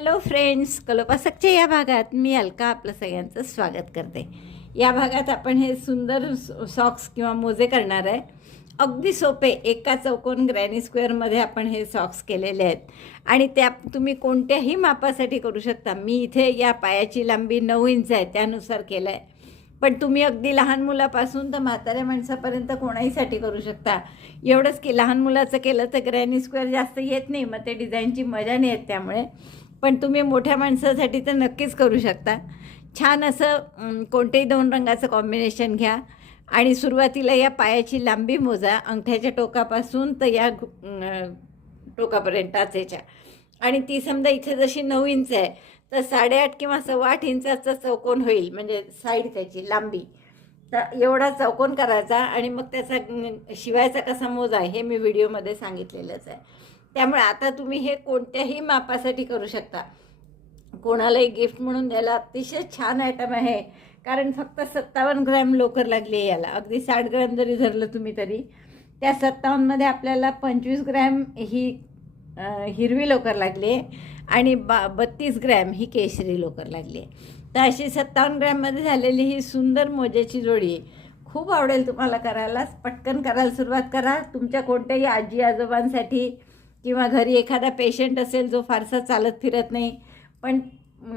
Hello friends कलोपासकच्या या भागात मी अलका आपलं सगळ्यांचं स्वागत करते. या भागात आपण हे सुंदर सॉक्स किंवा मोजे करणार आहे. अगदी सोपे एका चौकोन ग्रॅनी स्क्वेअरमध्ये आपण हे सॉक्स केलेले आहेत. आणि त्या तुम्ही कोणत्याही मापासाठी करू शकता. मी इथे या पायाची लांबी नऊ इंच आहे त्यानुसार केलं आहे पण तुम्ही अगदी लहान मुलापासून तर म्हाताऱ्या माणसापर्यंत कोणाहीसाठी करू शकता. एवढंच की लहान मुलाचं केलं तर ग्रॅनी स्क्वेअर जास्त येत नाही मग ते डिझाईनची मजा नाही येत त्यामुळे. पण तुम्ही मोठ्या माणसासाठी तर नक्कीच करू शकता. छान असं कोणतेही दोन रंगाचं कॉम्बिनेशन घ्या. आणि सुरुवातीला या पायाची लांबी मोजा. अंगठ्याच्या टोकापासून तर या टोकापर्यंत टाचेच्या आणि ती समजा इथे जशी नऊ इंच आहे तर साडेआठ किंवा सव्वा आठ इंचाचा चौकोन होईल. म्हणजे साईड त्याची लांबी. तर एवढा चौकोन करायचा आणि मग त्याचा शिवायचा कसा मोजा हे मी व्हिडिओमध्ये सांगितलेलंच आहे. त्यामुळे आता तुम्ही हे कोणत्याही मापासाठी करू शकता. कोणालाही गिफ्ट म्हणून द्यायला अतिशय छान आयटम आहे. कारण फक्त सत्तावन्न ग्रॅम लोकर लागली आहे याला. अगदी साठ ग्रॅम जरी धरलं तुम्ही तरी. त्या सत्तावन्नमध्ये आपल्याला पंचवीस ग्रॅम ही हिरवी लोकर लागली आहे. आणि बा बत्तीस ग्रॅम ही केशरी लोकर लागली आहे. तर अशी सत्तावन्न ग्रॅममध्ये झालेली ही सुंदर मोज्याची जोडी खूप आवडेल तुम्हाला करायला. पटकन करायला सुरुवात करा. तुमच्या कोणत्याही आजी आजोबांसाठी किंवा घरी एखादा पेशंट असेल जो फारसा चालत फिरत नाही पण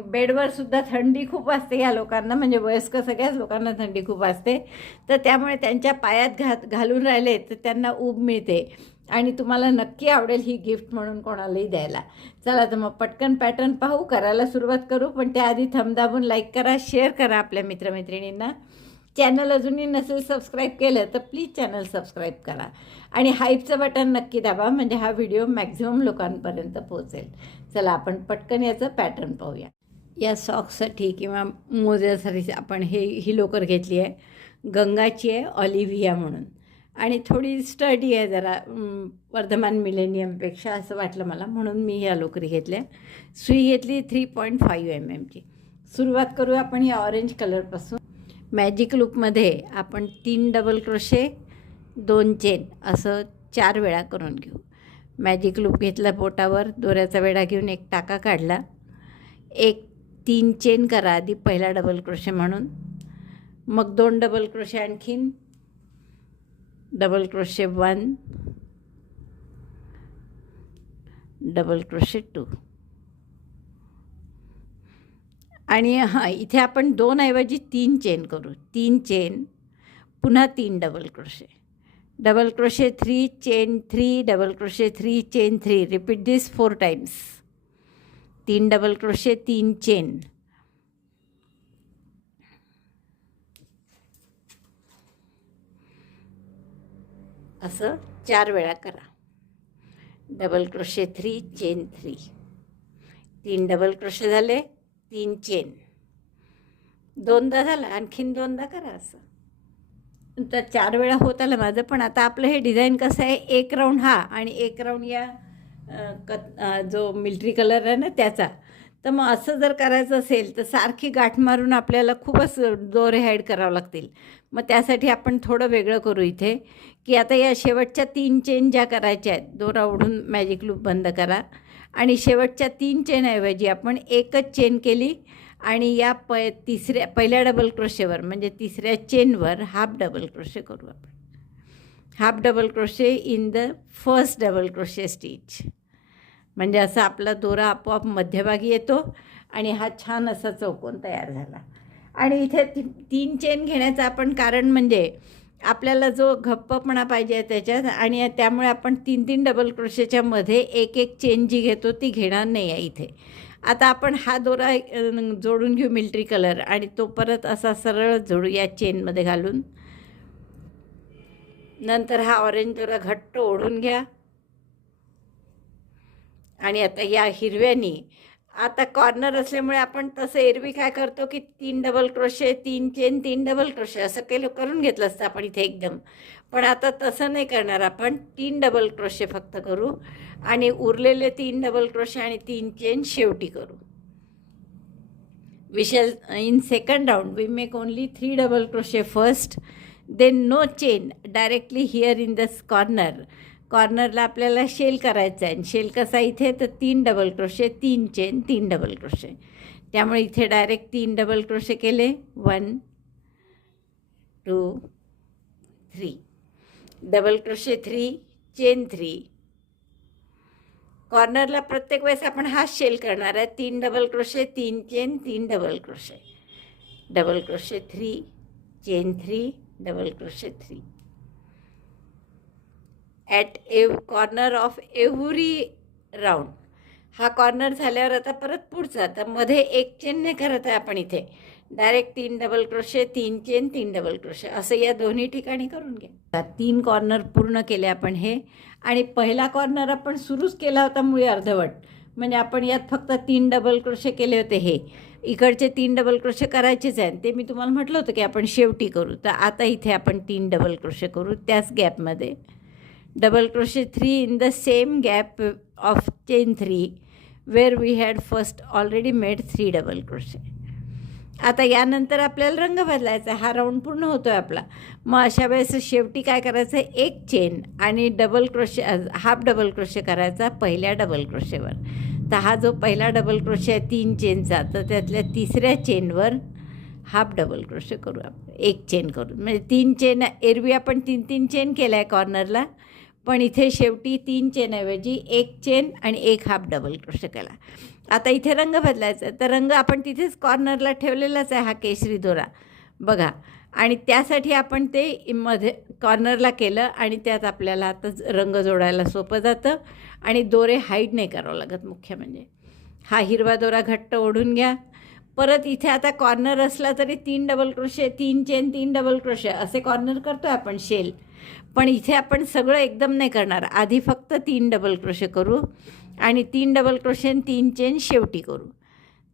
बेडवर सुद्धा थंडी खूप असते या लोकांना म्हणजे वयस्कर सगळ्याच लोकांना थंडी खूप असते तर त्यामुळे त्यांच्या पायात घात घालून राहिले तर त्यांना ऊब मिळते. आणि तुम्हाला नक्की आवडेल ही गिफ्ट म्हणून कोणालाही द्यायला. चला तर मग पटकन पॅटर्न पाहू करायला सुरुवात करू पण त्याआधी थंब दाबून लाईक करा शेअर करा आपल्या मित्रमैत्रिणींना. चॅनल अजूनही नसेल सबस्क्राईब केलं तर प्लीज चॅनल सबस्क्राईब करा. आणि हाईपचं बटन नक्की दाबा म्हणजे हा व्हिडिओ मॅक्झिमम लोकांपर्यंत पोहोचेल. चला आपण पटकन याचं पॅटर्न पाहूया. या सॉक्ससाठी किंवा मोज्यासाठी आपण हे ही लोकर घेतली आहे. गंगाची आहे ऑलिव्हिया म्हणून. आणि थोडी स्टडी आहे जरा वर्धमान मिलेनियमपेक्षा असं वाटलं मला म्हणून मी ह्या लोकरी घेतल्या. सुई घेतली थ्री पॉईंट फाईव्ह एम एमची सुरुवात करू आपण या ऑरेंज कलरपासून मॅजिक लूपमध्ये आपण तीन डबल क्रोशे दोन चेन असं चार वेळा करून घेऊ. मॅजिक लूप घेतला बोटावर दोऱ्याचा वेळा घेऊन एक टाका काढला. एक तीन चेन करा आधी पहिला डबल क्रोशे म्हणून. मग दोन डबल क्रोशे आणखीन. Double crochet one. Double crochet two. आणि हां इथे आपण दोन ऐवजी तीन चेन करू. तीन चेन पुन्हा तीन double crochet double crochet three chain three double crochet three chain three repeat this four times तीन डबल क्रोशे तीन चेन असं चार वेळा करा. Double crochet three chain three तीन डबल क्रोशे झाले. तीन चेन दोनदा झालं आणखीन दोनदा करा असं. तर चार वेळा होत आलं माझं पण आता आपलं हे डिझाईन कसं आहे एक राऊंड हा आणि एक राऊंड या क कत जो मिल्ट्री कलर आहे ना त्याचा. तर मग असं जर करायचं असेल तर सारखी गाठ मारून आपल्याला खूपच दोरे हॅड करावं लागतील. मग त्यासाठी आपण थोडं वेगळं करू इथे की आता या शेवटच्या तीन चेन ज्या करायच्या आहेत दोरा ओढून मॅजिक लूप बंद करा. आणि शेवटच्या तीन चेनऐवजी आपण एकच चेन केली आणि या प तिसऱ्या पहिल्या डबल क्रोशेवर म्हणजे तिसऱ्या चेनवर हाफ डबल क्रोशे करू आपण. Half double crochet in the first double crochet stitch म्हणजे असा आपला दोरा आपोआप मध्यभागी येतो आणि हा छान असा चौकोन तयार झाला. आणि इथे ती तीन चेन घेण्याचं आपण कारण म्हणजे आपल्याला जो घप्पपणा पाहिजे त्याच्यात आणि त्यामुळे आपण तीन तीन डबल क्रोशेच्या मध्ये एक एक चेन जी घेतो ती घेणार नाही आहे इथे. आता आपण हा दोरा जोडून घेऊ मिल्ट्री कलर आणि तो परत असा सरळ जोडू या चेनमध्ये घालून. नंतर हा ऑरेंज दोरा घट्ट ओढून घ्या. आणि आता या हिरव्यानी आता कॉर्नर असल्यामुळे आपण तसं एरवी काय करतो की तीन डबल क्रोशे तीन चेन तीन डबल क्रोशे असं केलं करून घेतलं असतं आपण इथे एकदम. पण आता तसं नाही करणार आपण. तीन डबल क्रोशे फक्त करू आणि उरलेले तीन डबल क्रोशे आणि तीन चेन शेवटी करू. We shall in second round we make only three double crochet first then no chain directly here in this corner. कॉर्नरला आपल्याला शेल करायचा आहे. आणि शेल कसा इथे तर तीन डबल क्रोशे तीन चेन तीन डबल क्रोशे. त्यामुळे इथे डायरेक्ट तीन डबल क्रोशे केले. One two three. Double crochet three chain three. कॉर्नरला प्रत्येक वेळेस आपण हा शेल करणार आहे. तीन डबल क्रोशे तीन चेन तीन double crochet. Double crochet three chain three double crochet three. At every corner of every round हा कॉर्नर झाल्यावर आता परत पुढचा तर मध्ये एक चेन नाही करत आहे आपण इथे. डायरेक्ट तीन डबल क्रोशे तीन चेन तीन डबल क्रोशे असं या दोन्ही ठिकाणी करून घ्या. तीन कॉर्नर पूर्ण केले आपण हे. आणि पहिला कॉर्नर आपण सुरूच केला होता मुळे अर्धवट. म्हणजे आपण यात फक्त तीन डबल क्रोशे केले होते हे. इकडचे तीन डबल क्रोशे करायचेच आहेत. ते मी तुम्हाला म्हटलं होतं की आपण शेवटी करू. तर आता इथे आपण तीन डबल क्रोशे करू. त्याच गॅपमध्ये double crochet three in the same gap of chain three where we had first already made three double crochet. आता यानंतर आपल्याला रंग बदलायचा हा राऊंड पूर्ण होतो आहे आपला. मग अशा वेळेस शेवटी काय करायचं? आहे एक चेन आणि double crochet half double crochet करायचा पहिल्या डबल क्रोशेवर तर हा जो पहिला डबल क्रोशे आहे तीन चेनचा तर त्यातल्या तिसऱ्या चेनवर हाफ डबल क्रोशे करू आपण. एक चेन करून म्हणजे तीन चेन एरवी आपण तीन तीन चेन केला आहे कॉर्नरला पण इथे शेवटी तीन चेनऐवजी एक चेन आणि एक हाफ डबल क्रोशे केला आता इथे रंग बदलायचा आहे. तर रंग आपण तिथेच कॉर्नरला ठेवलेलाच आहे हा केशरी दोरा. बघा. आणि त्यासाठी आपण ते मध्ये कॉर्नरला केलं आणि त्यात आपल्याला आता रंग जोडायला सोपं जातं. आणि दोरे हाईड नाही करावं लागत मुख्य म्हणजे. हा हिरवा दोरा घट्ट ओढून घ्या. परत इथे आता कॉर्नर असला तरी तीन डबल क्रोशे तीन चेन तीन डबल क्रोशे असे कॉर्नर करतो आहे आपण शेल पण इथे आपण सगळं एकदम नाही करणार. आधी फक्त तीन डबल क्रोशे करू आणि तीन डबल क्रोशे आणि तीन चेन शेवटी करू.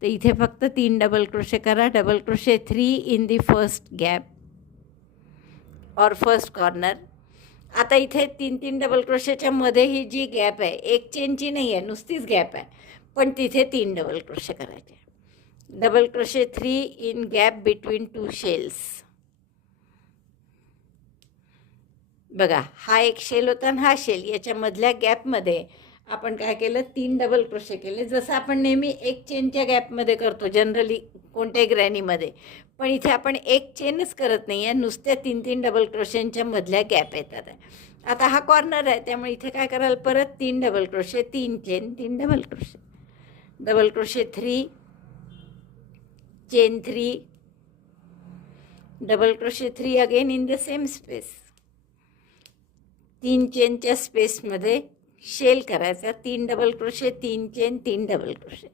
तर इथे फक्त तीन डबल क्रोशे करा. Double crochet three in the first gap or first corner आता इथे तीन तीन डबल क्रोशेच्या मध्ये ही जी गॅप आहे एक चेनची नाही आहे नुसतीच गॅप आहे. पण तिथे तीन डबल क्रोशे करायचे double crochet three in gap between two shells बघा हा एक शेल होता आणि हा शेल याच्यामधल्या गॅपमध्ये आपण काय केलं? तीन डबल क्रोशे केले. जसं आपण नेहमी एक चेनच्या गॅपमध्ये करतो जनरली कोणत्याही ग्रॅनीमध्ये पण इथे आपण एक चेनच करत नाही आहे. नुसत्या तीन तीन डबल क्रोशेंच्या मधल्या गॅप येतात. आता हा कॉर्नर आहे. त्यामुळे इथे काय कराल? परत तीन डबल क्रोशे तीन चेन तीन double crochet double crochet three chain three double crochet three again in the same space तीन चेनच्या स्पेसमध्ये शेल करायचा. तीन डबल क्रोशे तीन चेन तीन डबल क्रोशे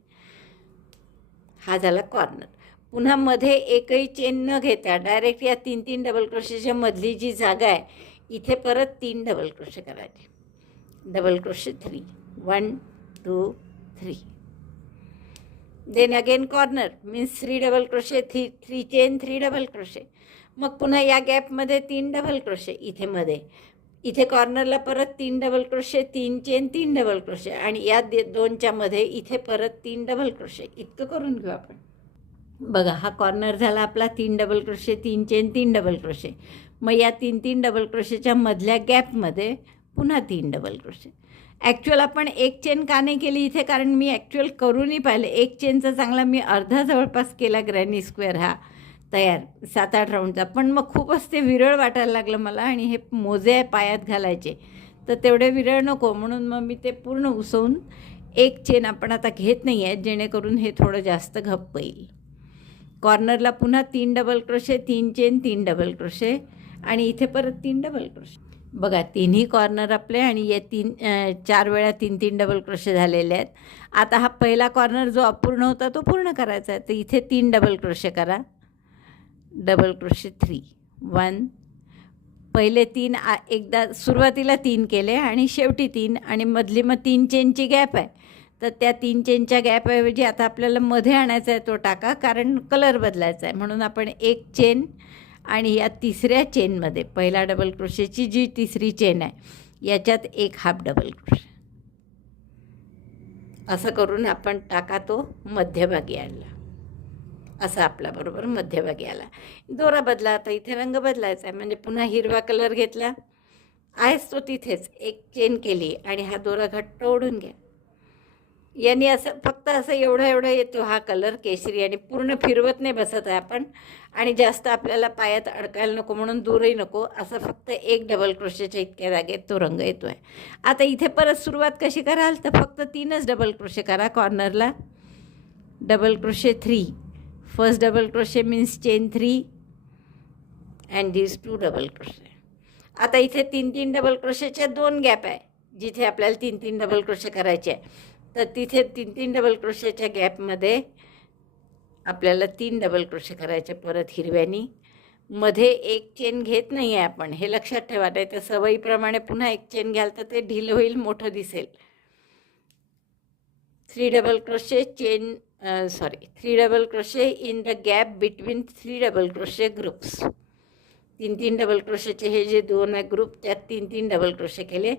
हा झाला कॉर्नर पुन्हा मध्ये एकही चेन न घेता डायरेक्ट या तीन तीन डबल क्रोशेच्या मधली जी जागा आहे इथे परत तीन डबल क्रोशे करायचे. Double crochet three one two three then again corner means three double crochet three three chain three double crochet मग पुन्हा या गॅपमध्ये तीन डबल क्रोशे इथे मध्ये. इथे कॉर्नरला परत तीन डबल क्रोशे तीन चेन तीन डबल क्रोशे आणि या दे दोनच्या मध्ये इथे परत तीन डबल क्रोशे इतकं करून घेऊ आपण. बघा हा कॉर्नर झाला आपला तीन डबल क्रोशे तीन चेन तीन डबल क्रोशे मग या तीन तीन डबल क्रोशेच्या मधल्या गॅपमध्ये पुन्हा तीन डबल क्रोशे ॲक्च्युअल आपण एक चेन का नाही केली इथे? कारण मी ॲक्च्युअल करूनही पाहिले. एक चेनचा चांगला मी अर्धा जवळपास केला ग्रॅनी स्क्वेअर हा. तयार. सात आठ राऊंडचा पण मग खूपच ते विरळ वाटायला लागलं मला आणि हे मोजे पायात घालायचे. तर तेवढे विरळ नको. म्हणून मग मी ते पूर्ण उसवून एक चेन आपण आता घेत नाही आहे जेणेकरून हे थोडं जास्त घप्प येईल. कॉर्नरला पुन्हा तीन डबल क्रोशे तीन चेन तीन डबल क्रोशे आणि इथे परत तीन डबल क्रोशे बघा तिन्ही कॉर्नर आपले आणि या तीन चार वेळा तीन तीन डबल क्रोशे झालेले आहेत. आता हा पहिला कॉर्नर जो अपूर्ण होता तो पूर्ण करायचा आहे. तर इथे तीन डबल क्रोशे करा. डबल क्रोशे थ्री वन पहिले तीन आ एकदा सुरुवातीला तीन केले आणि शेवटी तीन आणि मधली मग तीन चेनची गॅप आहे. तर त्या तीन चेनच्या गॅपऐवजी आता आपल्याला मध्ये आणायचा आहे तो टाका कारण कलर बदलायचा आहे. म्हणून आपण एक चेन आणि या तिसऱ्या चेनमध्ये पहिला डबल क्रोशेची जी तिसरी चेन आहे याच्यात एक हाफ डबल क्रोशे असं करून आपण टाका तो मध्यभागी आणला. असा आपला बरोबर मध्यभागी आला. दोरा बदला आता इथे रंग बदलायचा आहे म्हणजे पुन्हा हिरवा कलर घेतला. आहेच तो तिथेच एक चेन केली आणि हा दोरा घट्ट ओढून घ्या. यांनी असं फक्त असं एवढा एवढा येतो हा कलर केशरी आणि पूर्ण फिरवत नाही बसत आहे आपण. आणि जास्त आपल्याला पायात अडकायला नको म्हणून दूरही नको. असं फक्त एक डबल क्रोशेच्या इतक्या जागेत तो रंग येतो आहे आता इथे परत सुरुवात कशी कराल? तर फक्त तीनच डबल क्रोशे करा कॉर्नरला double crochet three first double crochet means chain three and this two double crochet आता इथे तीन तीन डबल क्रोशेच्या दोन गॅप आहे जिथे आपल्याला तीन तीन डबल क्रोशे करायचे आहे. तर तिथे तीन तीन डबल क्रोशेच्या गॅपमध्ये आपल्याला तीन डबल क्रोशे करायचे परत हिरव्यानी. मध्ये एक चेन घेत नाही आहे आपण हे लक्षात ठेवा नाही तर सवयीप्रमाणे पुन्हा एक चेन घ्याल तर ते ढील होईल मोठं दिसेल. Three double crochet chain sorry three double crochet in the gap between three double crochet groups तीन तीन डबल क्रोशेचे हे जे दोन आहे ग्रुप त्यात तीन तीन डबल क्रोशे केले.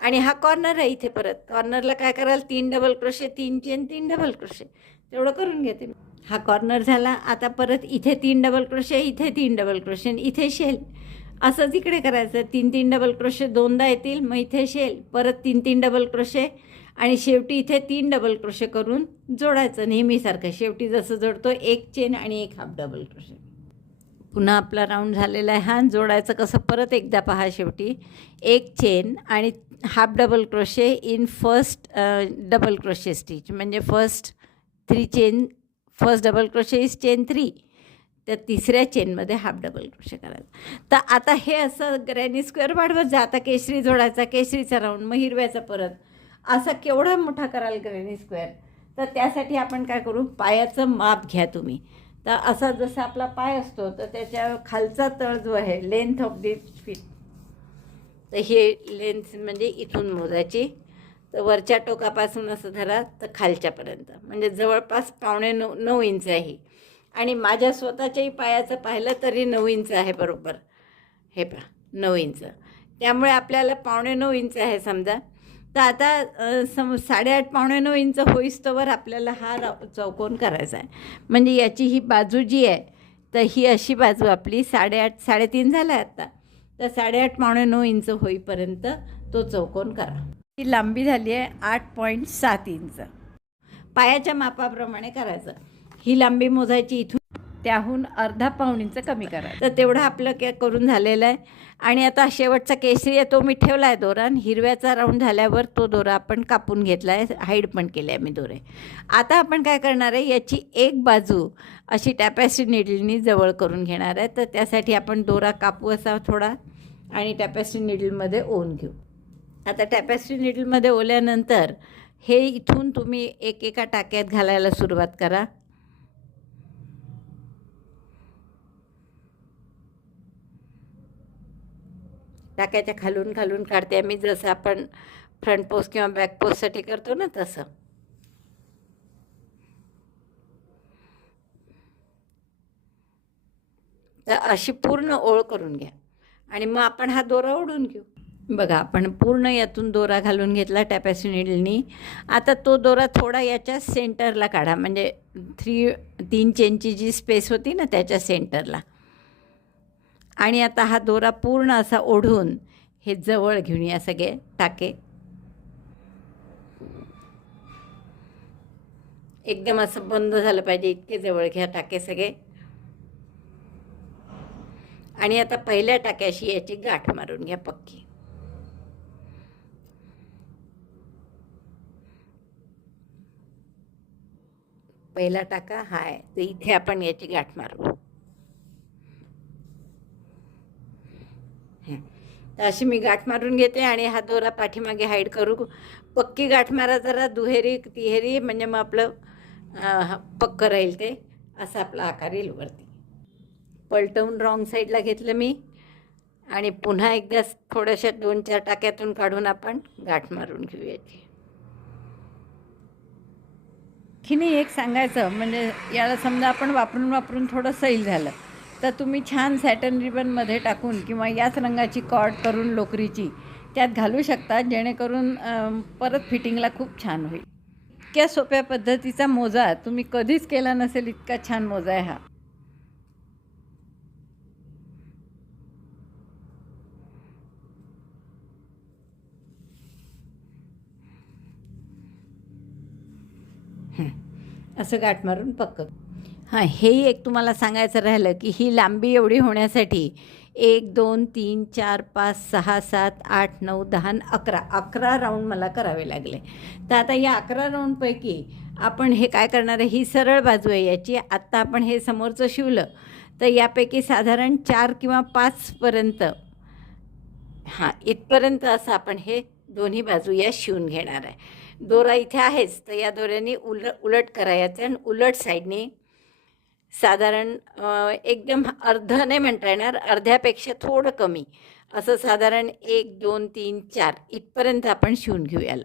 आणि हा कॉर्नर आहे इथे परत. कॉर्नरला काय कराल? तीन डबल क्रोशे तीन चेन तीन डबल क्रोशे तेवढं करून घेते मी हा कॉर्नर झाला. आता परत इथे तीन डबल क्रोशे इथे तीन डबल क्रोशे इथे शेल असंच इकडे करायचं. तीन तीन डबल क्रोशे दोनदा येतील मग इथे शेल परत तीन तीन डबल क्रोशे आणि शेवटी इथे तीन डबल क्रोशे करून जोडायचं. नेहमीसारखं. शेवटी जसं जोडतो एक चेन आणि एक हाफ डबल क्रोशे पुन्हा आपला राऊंड झालेला आहे. हा जोडायचं कसं परत एकदा पहा शेवटी. एक चेन आणि half double crochet in first double crochet stitch म्हणजे first three chain first double crochet is chain three तर तिसऱ्या चेनमध्ये हाफ डबल क्रोशे करायचं. तर आता हे असं ग्रॅनी स्क्वेअर वाढवत जा. आता केशरी जोडायचा केशरीचा राऊंड मग हिरव्याचा परत. असा केवढा मोठा कराल ग्रॅनी स्क्वेअर तर त्यासाठी आपण काय करू? पायाचं माप घ्या तुम्ही. तर असा जसा आपला पाय असतो तर त्याच्या खालचा तळ जो आहे लेंथ ऑफ दी फीट तर हे लेंथ म्हणजे इथून मोजायची. तर वरच्या टोकापासून असं धरा तर खालच्यापर्यंत. म्हणजे जवळपास पावणे नऊ नऊ इंच आहे. आणि माझ्या स्वतःच्याही पायाचं पाहिलं तरी नऊ इंच आहे बरोबर. हे पहा नऊ इंच त्यामुळे आपल्याला पावणे नऊ इंच आहे समजा. तर आता सम साडेआठ पावणे नऊ इंच होईस्तोवर आपल्याला हा रा चौकोन करायचा आहे. म्हणजे याची ही बाजू जी आहे तर ही अशी बाजू आपली साडेआठ साडेतीन झाला आहे आत्ता तर साडेआठ पावणे नऊ इंच होईपर्यंत तो चौकोन करा. ही लांबी झाली आहे आठ पॉईंट सात इंच. पायाच्या मापाप्रमाणे करायचं. ही लांबी मोजायची इथून त्याहून अर्धा पाऊण इंच कमी करा तर तेवढं आपलं के करून झालेलं आहे. आणि आता शेवटचा केसरी आहे तो मी ठेवला आहे दोरा. आणि हिरव्याचा राऊंड झाल्यावर तो दोरा आपण कापून घेतला आहे हाईड पण केले आहे मी दोरे. आता आपण काय करणार आहे याची एक बाजू अशी टॅपॅसी निडलनी जवळ करून घेणार आहे. तर त्यासाठी आपण दोरा कापू असा थोडा आणि टॅपॅसी निडलमध्ये ओन घेऊ. आता टॅपॅसी निडलमध्ये ओल्यानंतर हे इथून तुम्ही एक एका टाक्यात घालायला सुरुवात करा. टाक्याच्या खालून खालून काढते. आम्ही जसं आपण फ्रंट पोस्ट किंवा बॅक पोस्टसाठी करतो ना तसं. तर अशी पूर्ण ओळ करून घ्या. आणि मग आपण हा दोरा ओढून घेऊ. बघा आपण पूर्ण यातून दोरा घालून घेतला टॅपॅसी आता तो दोरा थोडा याच्या सेंटरला काढा. म्हणजे थ्री तीन चेनची जी स्पेस होती ना त्याच्या सेंटरला आणि आता हा दोरा पूर्ण असा ओढून हे जवळ घेऊन या सगळे टाके. एकदम असं बंद झालं पाहिजे इतके जवळ घ्या टाके सगळे. आणि आता पहिल्या टाक्याशी याची गाठ मारून घ्या पक्की. पहिला टाका हा आहे तर इथे आपण याची गाठ मारू हं. तर अशी मी गाठ मारून घेते आणि हा दोरा पाठीमागे हाईड करू. पक्की गाठ मारा जरा दुहेरी तिहेरी म्हणजे मग आपलं पक्कं राहील ते असा आपला आकार येईल वरती. पलटवून रॉंग साईडला घेतलं मी. आणि पुन्हा एकदा थोड्याशा दोन चार टाक्यातून काढून आपण गाठ मारून घेऊयाची नाही एक सांगायचं म्हणजे याला समजा आपण वापरून वापरून थोडं सैल झालं. तर तुम्ही छान सॅटन रिबनमध्ये टाकून किंवा याच रंगाची कॉट करून लोकरीची त्यात घालू शकता जेणेकरून परत फिटिंगला खूप छान होईल. इतक्या सोप्या पद्धतीचा मोजा तुम्ही कधीच केला नसेल इतका छान मोजा आहे हा असं गाठ मारून पक्क. हां हेही एक तुम्हाला सांगायचं राहिलं की ही लांबी एवढी होण्यासाठी एक दोन तीन चार पाच सहा सात आठ नऊ दहा अकरा. अकरा राऊंड मला करावे लागले. तर आता या अकरा राऊंडपैकी आपण हे काय करणार आहे? ही सरळ बाजू आहे याची. आत्ता आपण हे समोरचं शिवलं. तर यापैकी साधारण चार किंवा पाचपर्यंत हां इथपर्यंत असं आपण हे दोन्ही बाजू या शिवून घेणार आहे. दोरा इथे आहेच तर या दोऱ्याने उल उलट करायचं आणि उलट साईडने साधारण एकदम अर्ध नाही म्हणता येणार अर्ध्यापेक्षा थोडं कमी. असं साधारण एक दोन तीन चार इथपर्यंत आपण शिवून घेऊयाला.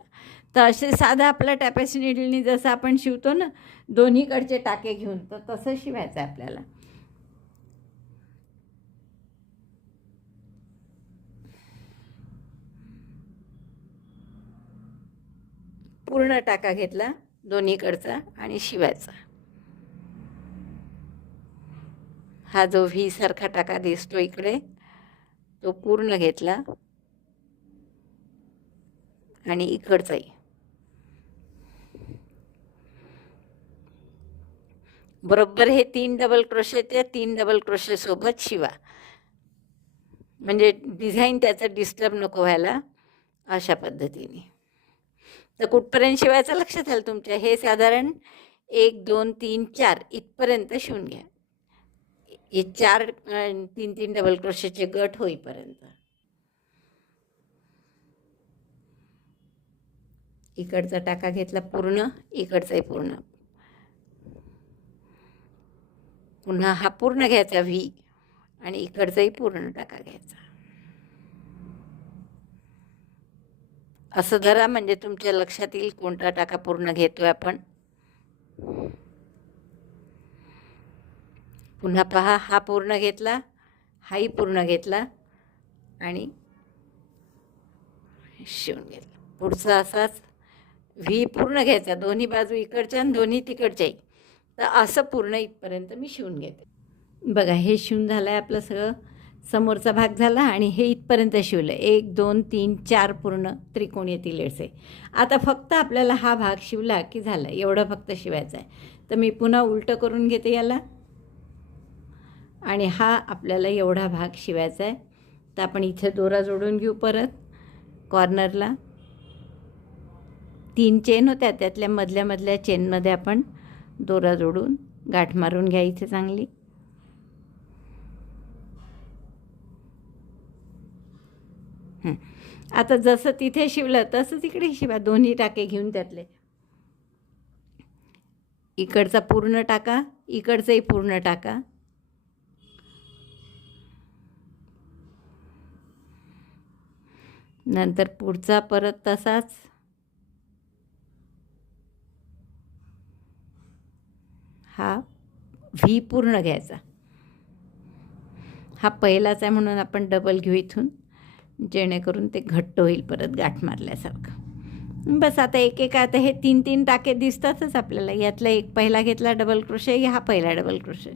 तर असे साधं आपल्या टॅपेसी निडलनी जसं आपण शिवतो ना दोन्हीकडचे टाके घेऊन तर तसं शिवायचं आहे आपल्याला. पूर्ण टाका घेतला दोन्हीकडचा आणि शिवायचा. हा जो व्ही सारखा टाका दिसतो इकडे तो पूर्ण घेतला. आणि इकडचाही बरोबर हे तीन डबल क्रोशेच्या तीन डबल क्रोशेसोबत शिवा. म्हणजे डिझाईन त्याचं डिस्टर्ब नको व्हायला अशा पद्धतीने. तर कुठपर्यंत शिवायचं लक्षात आलं तुमच्या? हे साधारण एक दोन तीन चार इथपर्यंत शिवून घ्या. हे चार तीन तीन डबल क्रोशेचे गट होईपर्यंत. इकडचा टाका घेतला पूर्ण इकडचाही पूर्ण. पुन्हा हा पूर्ण घ्यायचा व्ही आणि इकडचाही पूर्ण टाका घ्यायचा. असं धरा म्हणजे तुमच्या लक्षात येईल कोणता टाका पूर्ण घेतोय आपण. पुन्हा पहा हा पूर्ण घेतला हाही पूर्ण घेतला आणि शिवून घेतला. पुढचा असाच व्ही पूर्ण घ्यायचा दोन्ही बाजू इकडच्या आणि दोन्ही तिकडच्याही. तर असं पूर्ण इथपर्यंत मी शिवून घेते. बघा हे शिवून झालं आहे आपलं सगळं. समोरचा भाग झाला आणि हे इथपर्यंत शिवलं. एक दोन तीन चार पूर्ण त्रिकोण येतील आहे आता फक्त आपल्याला हा भाग शिवला की झाला. एवढं फक्त शिवायचं आहे तर मी पुन्हा उलटं करून घेते याला. आणि हा आपल्याला एवढा भाग शिवायचा आहे. तर आपण इथे दोरा जोडून घेऊ परत कॉर्नरला. तीन चेन होत्या त्यातल्या मधल्या मधल्या चेनमध्ये आपण दोरा जोडून गाठ मारून घ्या इथे चांगली. आता जसं तिथे शिवलं तसं तिकडे शिवा. दोन्ही टाके घेऊन त्यातले. इकडचा पूर्ण टाका इकडचंही पूर्ण टाका. नंतर पुढचा परत तसाच. हा व्ही पूर्ण घ्यायचा. हा पहिलाच आहे म्हणून आपण डबल घेऊ इथून. जेणेकरून ते घट्ट होईल परत गाठ मारल्यासारखं. बस आता एक एक आता हे तीन तीन टाके दिसतातच आपल्याला. यातला एक पहिला घेतला डबल क्रोशे हा पहिला डबल क्रोशे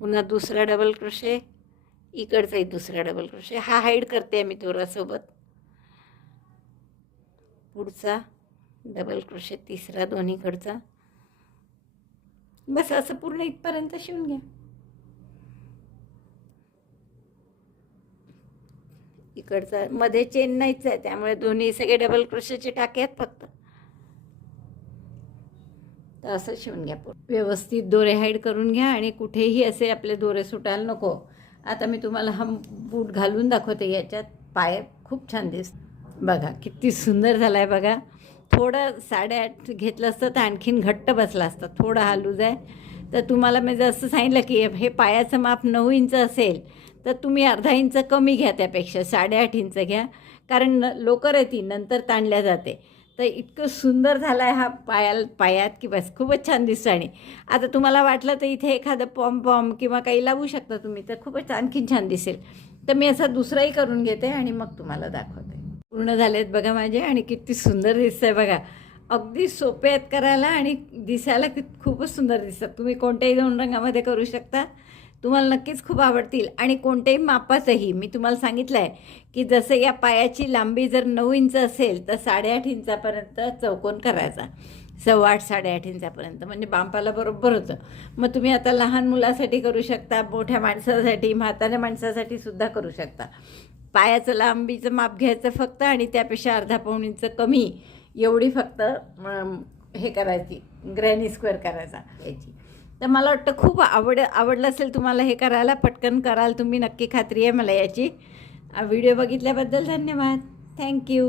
पुन्हा दुसरा डबल क्रोशे इकडचाही दुसरा डबल क्रोशे हा हाईड करते मी दोरासोबत. पुढचा डबल क्रोशे तिसरा दोन्हीकडचा. बस असं पूर्ण इथपर्यंत शिवून घ्या. इकडचा मध्ये चेन नाहीच आहे त्यामुळे दोन्ही सगळे डबल क्रोशेचे टाके आहेत फक्त. तर असं शिवून घ्या व्यवस्थित दोरे हाईड करून घ्या आणि कुठेही असे आपले दोरे सुटायला नको. आता मी तुम्हाला हा बूट घालून दाखवते याच्यात पाय खूप छान दिस बघा किती सुंदर झाला आहे बघा. थोडं साडेआठ घेतलं असतं तर आणखीन घट्ट बसला असतं थोडं हा लूज आहे. तर तुम्हाला मी जसं सांगितलं की हे पायाचं माप नऊ इंच असेल तर तुम्ही अर्धा इंच कमी घ्या त्यापेक्षा साडेआठ इंच घ्या. कारण न लोकर येते नंतर ताणल्या जाते. तर इतकं सुंदर झालं आहे हा पायाल पायात की बस खूपच छान दिसतं आणि आता तुम्हाला वाटलं तर इथे एखादं पॉम पॉम किंवा काही लावू शकता तुम्ही तर खूपच आणखीन छान दिसेल. तर मी असा दुसराही करून घेते आणि मग तुम्हाला दाखवते. पूर्ण झालेत बघा माझे आणि किती सुंदर दिसतंय बघा. अगदी सोपे आहेत करायला आणि दिसायला खूपच सुंदर दिसतात. तुम्ही कोणत्याही दोन रंगामध्ये करू शकता. तुम्हाला नक्कीच खूप आवडतील. आणि कोणत्याही मापाचंही मी तुम्हाला सांगितलं आहे की जसं या पायाची लांबी जर नऊ इंच असेल तर साडेआठ इंचापर्यंत चौकोन करायचा. सव्वा आठ साडेआठ इंचापर्यंत. म्हणजे बांपाला बरोबर होतं. मग तुम्ही आता लहान मुलासाठी करू शकता मोठ्या माणसासाठी म्हाताऱ्या माणसासाठी सुद्धा करू शकता. पायाचं लांबीचं माप घ्यायचं फक्त आणि त्यापेक्षा अर्धा पाऊण इंच कमी एवढी फक्त हे करायची ग्रॅनी स्क्वेअर करायचा. याची तर मला वाटतं खूप आवड आवडलं असेल तुम्हाला हे करायला पटकन कराल तुम्ही नक्की खात्री आहे मला याची. व्हिडिओ बघितल्याबद्दल धन्यवाद. थँक्यू